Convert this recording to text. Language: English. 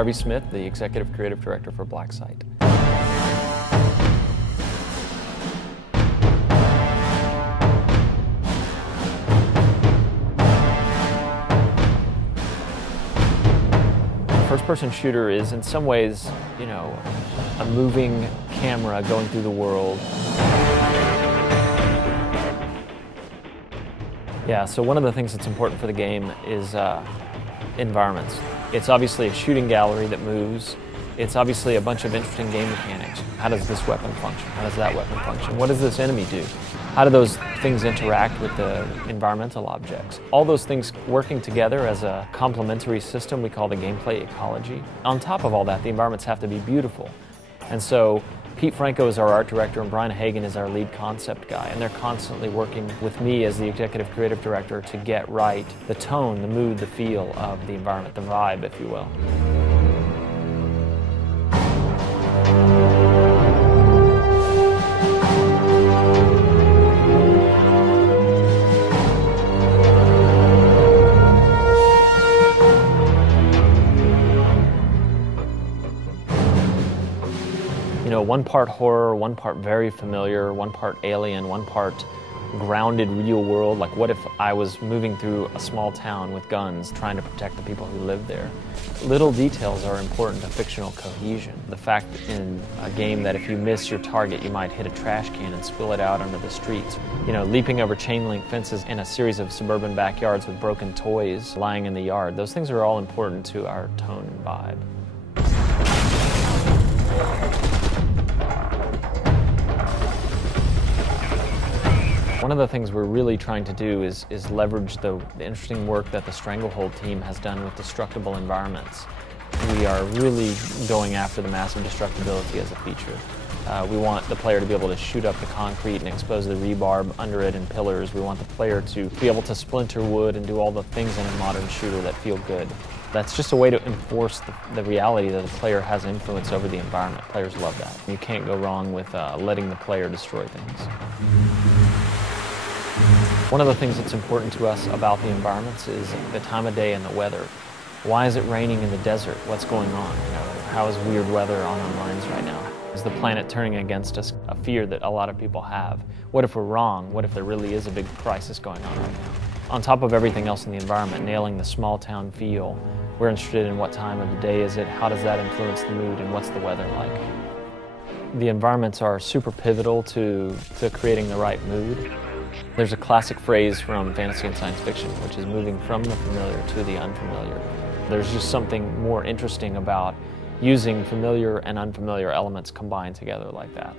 Harvey Smith, the Executive Creative Director for BlackSite. First-person shooter is, in some ways, a moving camera going through the world. Yeah, so one of the things that's important for the game is environments. It's obviously a shooting gallery that moves. It's obviously a bunch of interesting game mechanics. How does this weapon function? How does that weapon function? What does this enemy do? How do those things interact with the environmental objects? All those things working together as a complementary system we call the gameplay ecology. On top of all that, the environments have to be beautiful. And so Pete Franco is our art director and Brian Hagan is our lead concept guy, and they're constantly working with me as the executive creative director to get right the tone, the mood, the feel of the environment, the vibe, if you will. One part horror, one part very familiar, one part alien, one part grounded real world. Like, what if I was moving through a small town with guns trying to protect the people who live there? Little details are important to fictional cohesion. The fact in a game that if you miss your target, you might hit a trash can and spill it out onto the streets. Leaping over chain link fences in a series of suburban backyards with broken toys lying in the yard. Those things are all important to our tone and vibe. One of the things we're really trying to do is leverage the interesting work that the Stranglehold team has done with destructible environments. We are really going after the massive destructibility as a feature. We want the player to be able to shoot up the concrete and expose the rebar under it and pillars. We want the player to be able to splinter wood and do all the things in a modern shooter that feel good. That's just a way to enforce the reality that the player has influence over the environment. Players love that. You can't go wrong with letting the player destroy things. One of the things that's important to us about the environments is the time of day and the weather. Why is it raining in the desert? What's going on? How is weird weather on our minds right now? Is the planet turning against us? A fear that a lot of people have. What if we're wrong? What if there really is a big crisis going on right now? On top of everything else in the environment, nailing the small town feel, we're interested in what time of the day is it, how does that influence the mood, and what's the weather like? The environments are super pivotal to creating the right mood. There's a classic phrase from fantasy and science fiction, which is moving from the familiar to the unfamiliar. There's just something more interesting about using familiar and unfamiliar elements combined together like that.